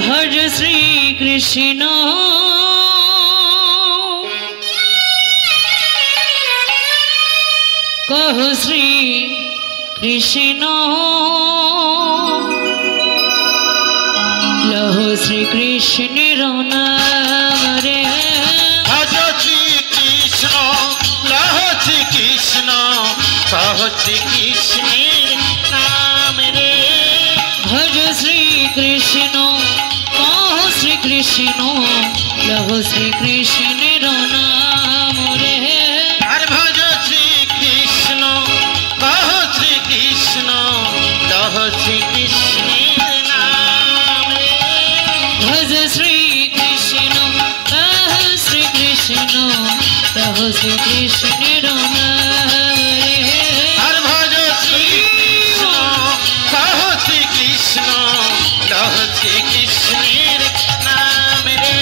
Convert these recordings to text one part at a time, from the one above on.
भज श्री कृष्ण कहो श्री कृष्ण लहो श्री कृष्ण नाम रे भज श्री कृष्ण लहो श्री कृष्ण कहो श्री कृष्ण नाम रे भज श्री कृष्ण कहो श्री कृष्ण लहो श्री कृष्ण नाम रे हर भज श्री कृष्ण कहो श्री कृष्ण लहो श्री कृष्ण नाम रे भज श्री कृष्ण कहो श्री कृष्ण लहो श्री कृष्ण नाम रे हर भज श्री कृष्ण कहो श्री कृष्ण लहो श्री कृष्ण नाम रे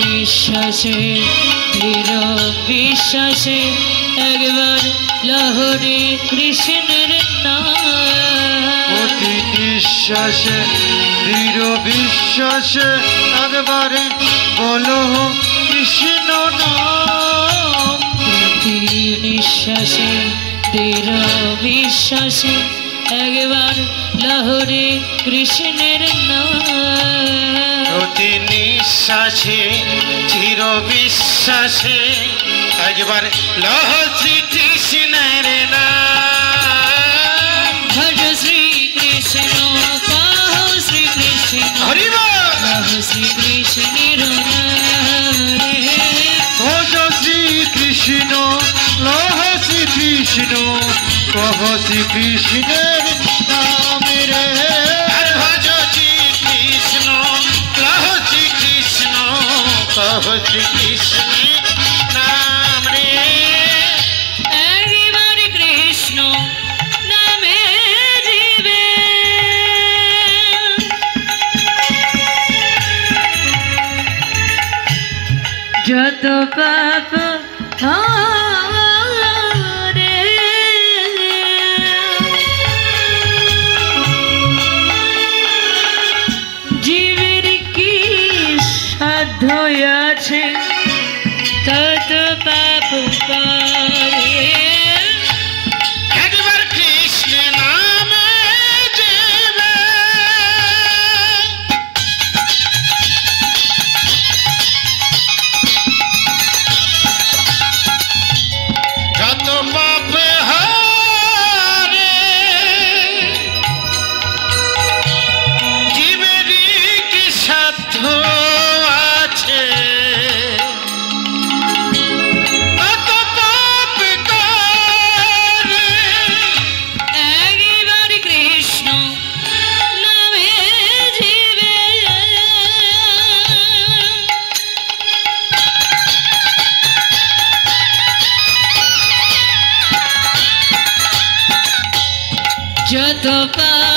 निश्वासे धीर विश्वासे एक बार लहरे कृष्णेर नाम অতি নিঃশ্বাসে দৃঢ় বিশ্বাসে একবারে বলো কৃষ্ণ নাম प्रति निश्वासे धीर विश्वासे एक बार लहरे कृष्णेर नाम প্রতি নিঃশ্বাসে চির বিশ্বাসে একবার লহ শ্রী কৃষ্ণের নাম भज श्री कृष्ण कहो श्री कृष्ण হরি বল लहो श्री कृष्ण नाम रे ভজ শ্রী কৃষ্ণ লহ শ্রী কৃষ্ণ কহ শ্রী কৃষ্ণের নাম রে ভজ শ্রী কৃষ্ণ লহ শ্রী কৃষ্ণ কহ শ্রী কৃষ্ণের নাম রে একবার কৃষ্ণ নামে জীবে যত পাপ হরে জীবের কি সাধ্য আছে তত পাপ করে একবার কৃষ্ণ নামে জীবে যত পাপ হারে জীবেরই কি সাধ্য আছে তত পাপ করে একবার কৃষ্ণ নামে জীবে যত পাপ